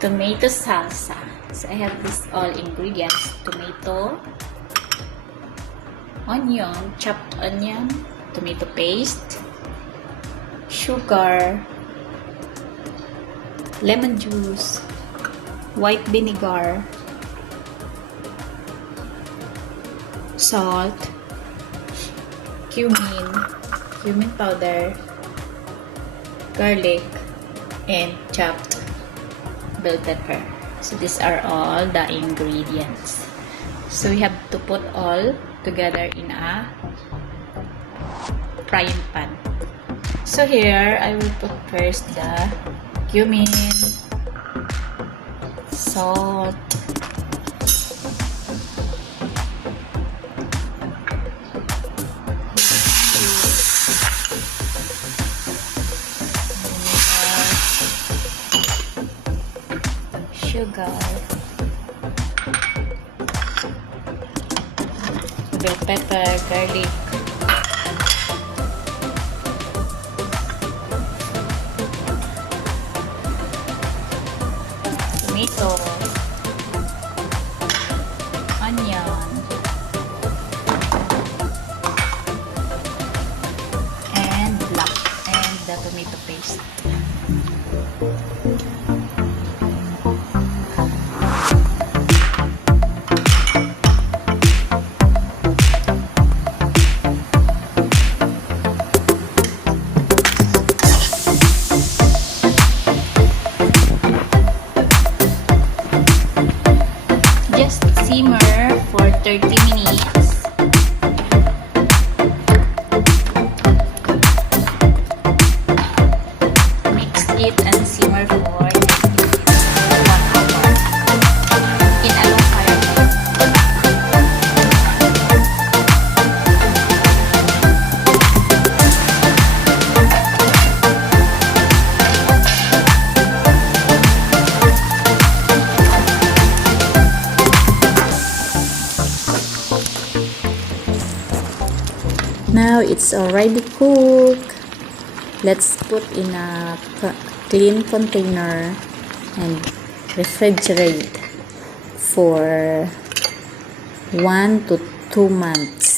tomato salsa. So I have this all ingredients: tomato, onion, chopped onion, tomato paste, sugar, lemon juice, white vinegar, salt, cumin powder, garlic, and chopped bell pepper. So these are all the ingredients. So we have to put all together in a frying pan. So here I will put first the cumin, salt, sugar, bell pepper, garlic, tomato, onion, and the tomato paste. Just simmer for 30 minutes. Mix it and simmer for 90 minutes or 1 hour in a low fire. Now it's already cooked. Let's put in a clean container and refrigerate for 1 to 2 months.